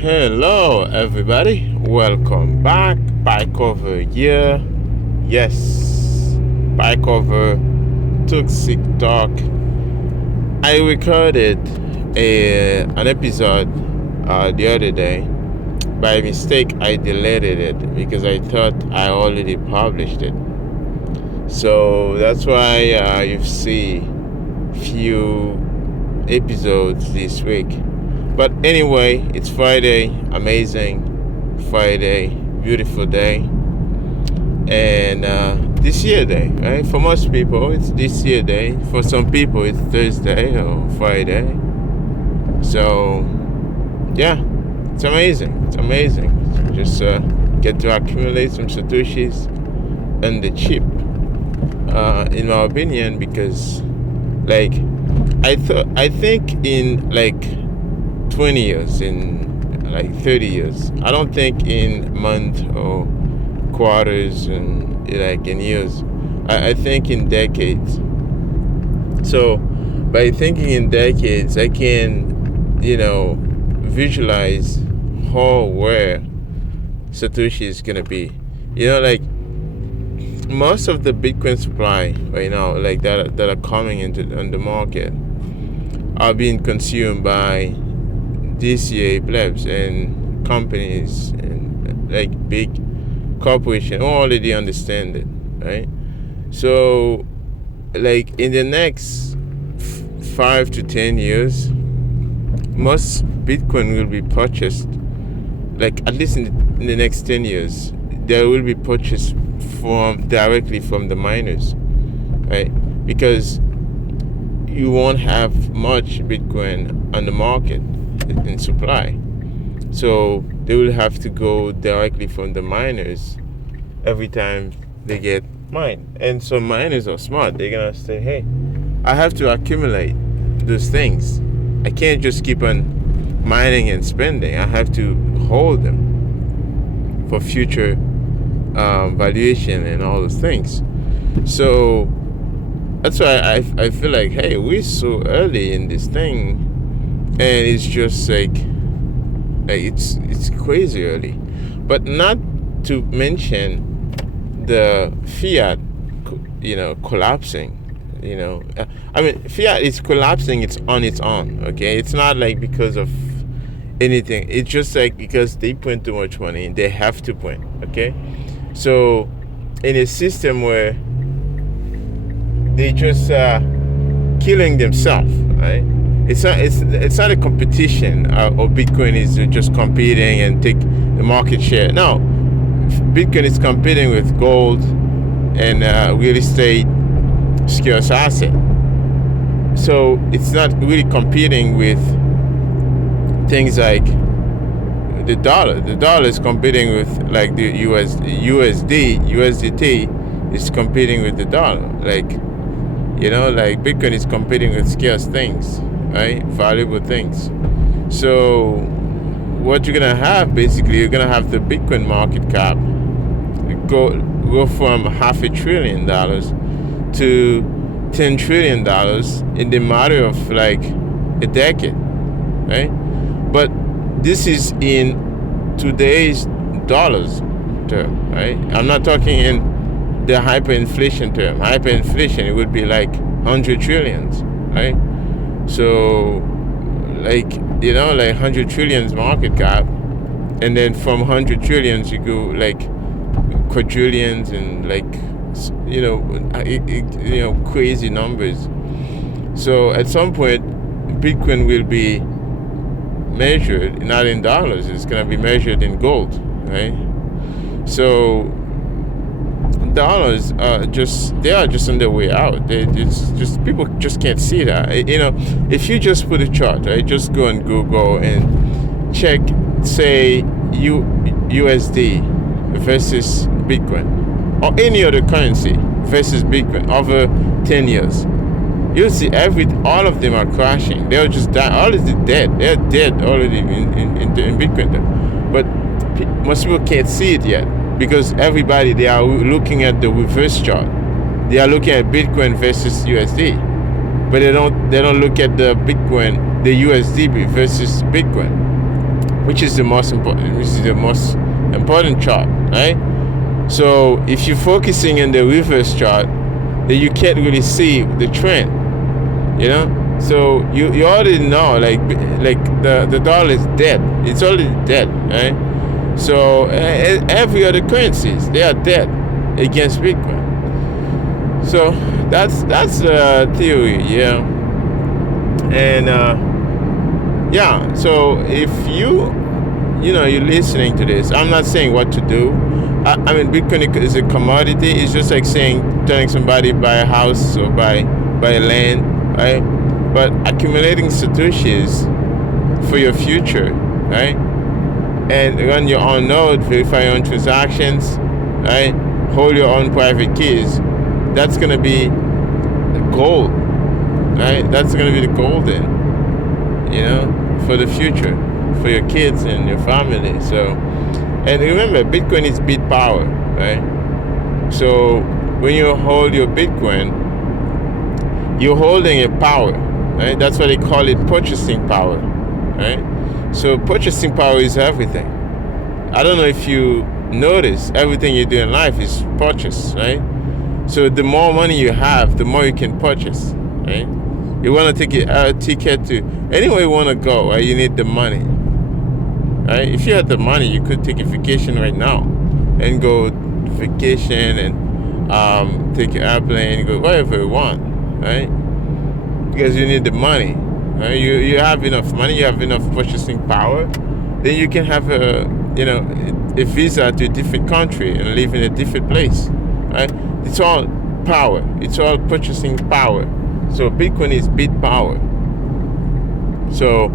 Hello, everybody. Welcome back. Bike over here. Yes, Bike over Toxic Talk. I recorded an episode the other day. By mistake, I deleted it because I thought I already published it. So that's why you see few episodes this week. But anyway, it's Friday, amazing Friday, beautiful day, and this year day, right? For most people, it's this year day. For some people, it's Thursday or Friday. So, yeah, it's amazing. It's amazing. Just get to accumulate some satoshis and the cheap, in my opinion, because like I think in like 20 years, in like 30 years. I don't think in months or quarters and like in years. I think in decades. So by thinking in decades, I can, visualize where Satoshi is gonna be. Like most of the Bitcoin supply right now, like that are coming into on the market, are being consumed by DCA plebs and companies and like big corporations who already understand it, right? So like in the next 5 to 10 years, most Bitcoin will be purchased, like at least in the next 10 years, there will be purchased directly from the miners, right? Because you won't have much Bitcoin on the market in supply, so they will have to go directly from the miners every time they get mined. And so miners are smart. They're gonna say, hey, I have to accumulate those things. I can't just keep on mining and spending. I have to hold them for future valuation and all those things. So that's why I feel like, hey, we're so early in this thing, and it's just like it's crazy early. But not to mention the fiat, collapsing. I mean, fiat is collapsing. It's on its own. Okay, it's not like because of anything. It's just like because they print too much money, they have to print. Okay, so in a system where they just killing themselves, right? It's not a competition, or Bitcoin is just competing and take the market share. No, Bitcoin is competing with gold and real estate, scarce asset. So it's not really competing with things like the dollar. The dollar is competing with like the USDT is competing with the dollar. Like Bitcoin is competing with scarce things, right? Valuable things. So what you're gonna have, basically, you're gonna have the Bitcoin market cap go from $500 billion to $10 trillion in the matter of like a decade, right? But this is in today's dollars term, right? I'm not talking in the hyperinflation term. Hyperinflation, it would be like 100 trillions, right? So like 100 trillions market cap, and then from 100 trillions you go like quadrillions and like crazy numbers. So at some point Bitcoin will be measured not in dollars, it's going to be measured in gold, right? So dollars are just on their way out. It's just people just can't see that. If you just put a chart, right, just go on Google and check, say USD versus Bitcoin or any other currency versus Bitcoin over 10 years, you'll see all of them are crashing. They're just dying. All is dead. They're dead already in Bitcoin. But most people can't see it yet because everybody, they are looking at the reverse chart. They are looking at Bitcoin versus USD, but they don't look at the Bitcoin, the USD versus Bitcoin. which is the most important chart, right? So if you're focusing in the reverse chart, then you can't really see the trend, you know. So you already know, like the dollar is dead. It's already dead, right? So every other currencies, they are dead against Bitcoin. So that's the theory, yeah. And yeah. So if you're listening to this, I'm not saying what to do. I mean, Bitcoin is a commodity. It's just like telling somebody buy a house or buy a land, right? But accumulating satoshis for your future, right? And run your own node, verify your own transactions, right? Hold your own private keys. That's gonna be the gold, right? That's gonna be the golden, for the future, for your kids and your family. So, and remember, Bitcoin is bit power, right? So when you hold your Bitcoin, you're holding a power, right? That's why they call it purchasing power, right? So purchasing power is everything. I don't know if you notice, everything you do in life is purchase, right? So the more money you have, the more you can purchase, right? You want to take a ticket to anywhere you want to go, right? You need the money, right? If you had the money, you could take a vacation right now and go vacation and take an airplane and go wherever you want, right? Because you need the money, right? You have enough money, you have enough purchasing power, then you can have a visa to a different country and live in a different place, right? It's all power. It's all purchasing power. So Bitcoin is bit power. So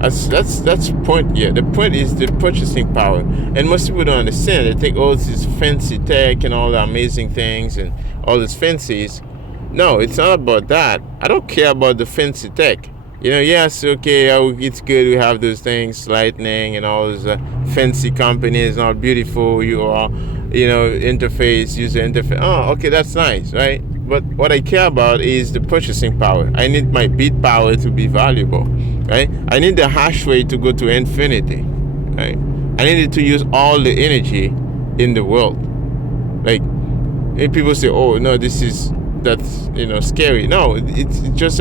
that's the point. Yeah, the point is the purchasing power. And most people don't understand. They think, oh, this is fancy tech and all the amazing things and all these fancies. No, it's not about that. I don't care about the fancy tech. Yes, okay, it's good we have those things, Lightning and all those fancy companies, and all beautiful you are, user interface. Oh, okay, that's nice, right? But what I care about is the purchasing power. I need my bit power to be valuable, right? I need the hash rate to go to infinity, right? I needed to use all the energy in the world. Like, if people say, oh, no, that's scary. No, it's just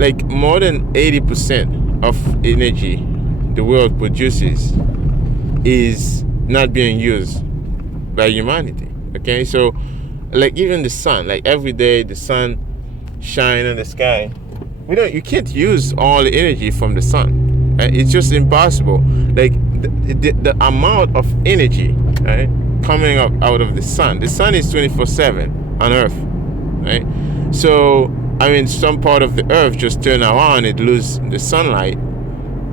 like more than 80% of energy the world produces is not being used by humanity. Okay, so even the sun, every day the sun shine in the sky. You can't use all the energy from the sun. Right? It's just impossible. The amount of energy, right, coming up out of the sun. The sun is 24/7 on Earth, right? So some part of the Earth just turn around, it lose the sunlight,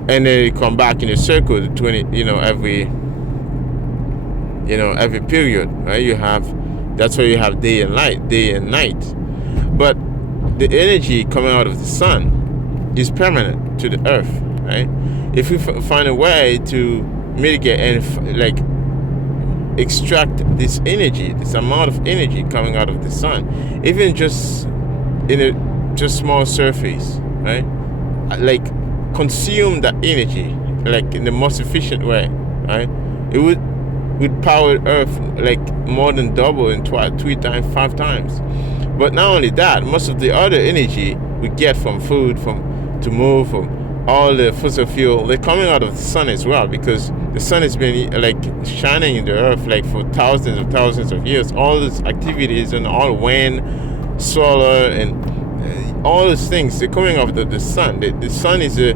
and then it come back in a circle. Every period, right? That's why you have day and night. But the energy coming out of the sun is permanent to the Earth, right? If we find a way to mitigate and extract this energy, this amount of energy coming out of the sun, even just in a small surface, right? Consume that energy in the most efficient way, right? It would power Earth more than double in 3 times, 5 times. But not only that, most of the other energy we get from food, from all the fossil fuel, they're coming out of the sun as well, because the sun has been shining in the Earth for thousands of years. All these activities and all wind, solar, and all these things, they're coming off the sun. The sun is the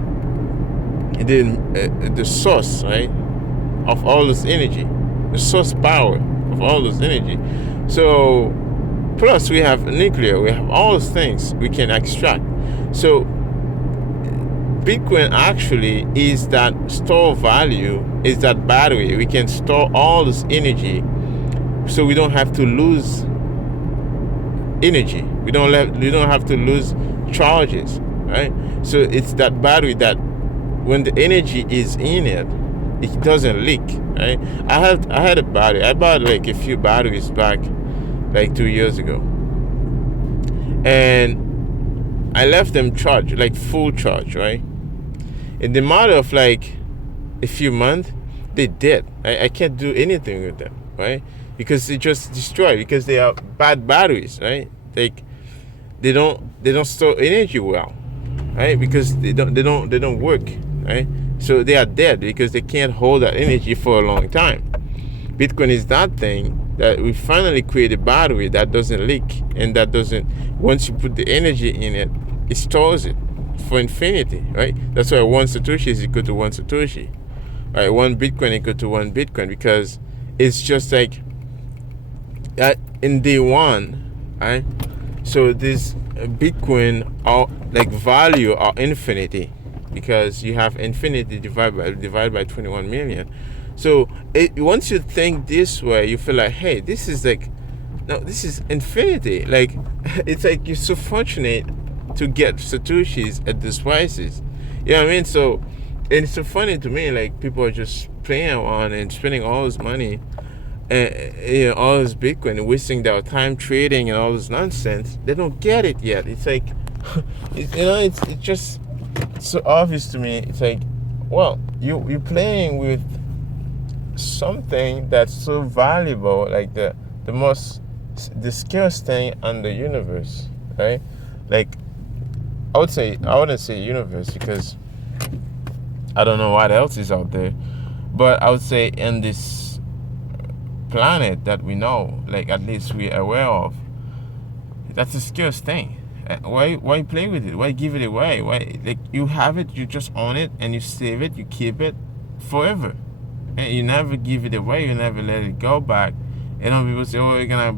source, right, of all this energy, the source power of all this energy. So plus we have nuclear, we have all these things we can extract. So Bitcoin actually is that store value, is that battery. We can store all this energy, so we don't have to lose energy. We don't have to lose charges, right? So it's that battery that when the energy is in it, it doesn't leak, right? I had a battery. I bought a few batteries back 2 years ago, and I left them charged, full charge, right? In the matter of like a few months, they dead. I can't do anything with them, right? Because they just destroy, because they are bad batteries, right? Like they don't store energy well, right? Because they don't work, right? So they are dead because they can't hold that energy for a long time. Bitcoin is that thing that we finally create a battery that doesn't leak, and that doesn't, once you put the energy in it, it stores it for infinity, right? That's why one Satoshi is equal to one Satoshi, right? One Bitcoin equal to one Bitcoin, because it's just like that in day one, right? So this Bitcoin are like value are infinity, because you have infinity divided by 21 million. So once you think this way, you feel like, hey, this is like, no, this is infinity. Like it's like you're so fortunate to get Satoshis at these prices. You know what I mean? So, and it's so funny to me, like people are just playing around and spending all this money and all this Bitcoin and wasting their time trading and all this nonsense. They don't get it yet. It's like, it's just so obvious to me. It's like, well, you're playing with something that's so valuable, like the scarce thing on the universe, right? Like I wouldn't say universe, because I don't know what else is out there, but I would say in this planet that we know, like at least we're aware of, that's a scarce thing. Why play with it? Why give it away? Why, like, you have it, you just own it, and you save it, you keep it forever, and you never give it away. You never let it go back. People say, oh, you're gonna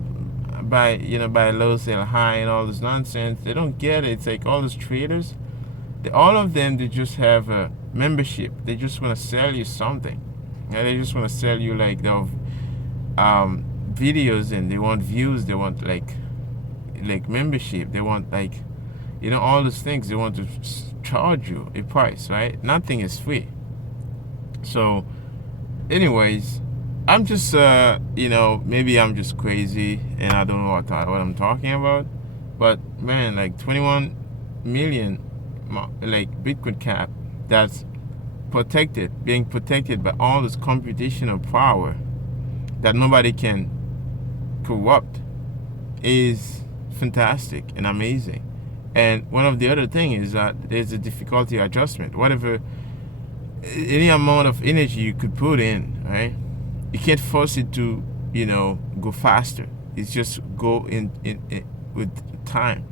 buy low, sell high, and all this nonsense. They don't get it. It's like all those traders, all of them, they just have a membership. They just want to sell you something. And they just want to sell you like the videos, and they want views. They want like membership. They want like all those things. They want to charge you a price, right? Nothing is free. So, anyways, I'm just maybe I'm just crazy and I don't know what I'm talking about. But man, like 21 million like Bitcoin cap, that's being protected by all this computational power that nobody can corrupt, is fantastic and amazing. And one of the other thing is that there's a difficulty adjustment. Whatever, any amount of energy you could put in, right? You can't force it to, go faster. It's just go in with time.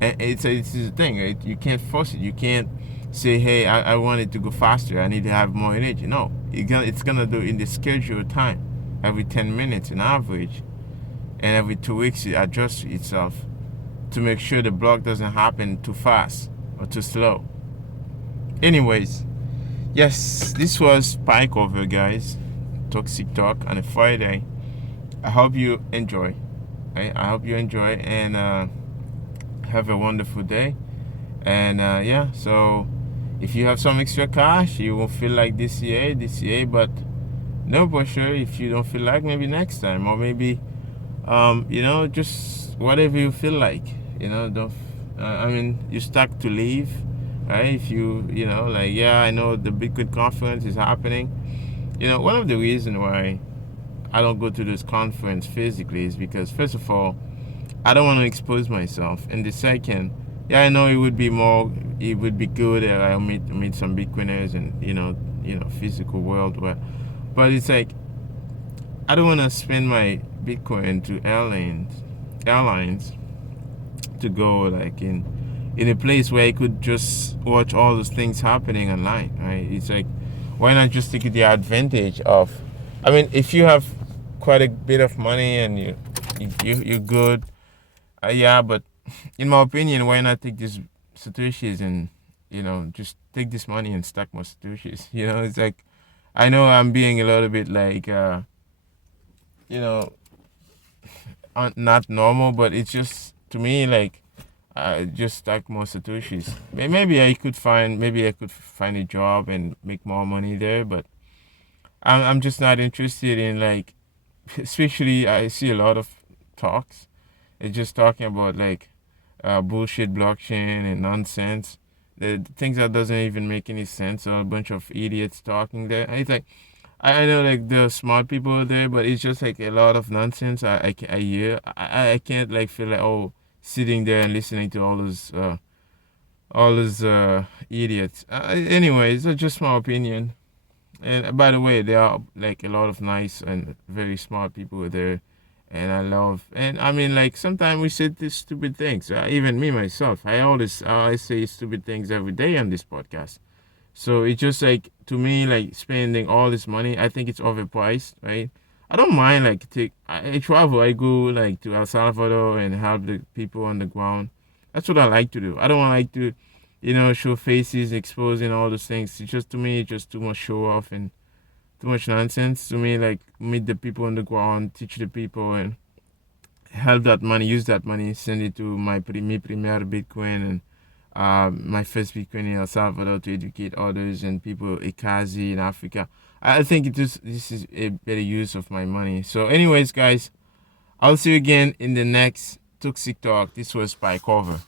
And it's the thing, right? You can't force it. You can't say, hey, I want it to go faster. I need to have more energy. No, it's gonna do in the scheduled time, every 10 minutes on average, and every 2 weeks it adjusts itself to make sure the block doesn't happen too fast or too slow. Anyways, yes, this was Pike Over, guys. Toxic Talk on a Friday. I hope you enjoy. I hope you enjoy, and have a wonderful day. And so if you have some extra cash, you won't feel like DCA, but no pressure. If you don't feel like, maybe next time, or maybe just whatever you feel like. Don't. You're stuck to leave, right? If I know the Bitcoin conference is happening. One of the reasons why I don't go to this conference physically is because, first of all, I don't want to expose myself, and the second, I know it would be good that I meet some Bitcoiners and physical world, but it's like I don't want to spend my Bitcoin to airlines to go like in a place where I could just watch all those things happening online, right? It's like, why not just take the advantage of, if you have quite a bit of money and you're good, but in my opinion, why not take these Satoshis and just take this money and stack more Satoshis? It's like, I know I'm being a little bit like not normal, but it's just, to me, like, just stack more Satoshis. Maybe I could find a job and make more money there, but I'm just not interested in, like, especially I see a lot of talks. It's just talking about like bullshit blockchain and nonsense. the things that doesn't even make any sense, or a bunch of idiots talking there. And it's like I know like the smart people are there, but it's just like a lot of nonsense I hear. I can't like feel like, oh, sitting there and listening to all those idiots. Anyways, that's just my opinion. And by the way, there are like a lot of nice and very smart people there, and I love. And I mean, like sometimes we say these stupid things. Even me myself, I say stupid things every day on this podcast. So it's just like, to me, like spending all this money, I think it's overpriced, right? I don't mind like I travel. I go like to El Salvador and help the people on the ground. That's what I like to do. I don't like to, show faces, exposing all those things. It's just, to me, it's just too much show off and too much nonsense. To me, like, meet the people on the ground, teach the people, and help that money, use that money, send it to mi premier Bitcoin, and my first Bitcoin in El Salvador, to educate others and people Ikazi in Africa. I think this is a better use of my money. So, anyways, guys, I'll see you again in the next Toxic Talk. This was Spy Cover.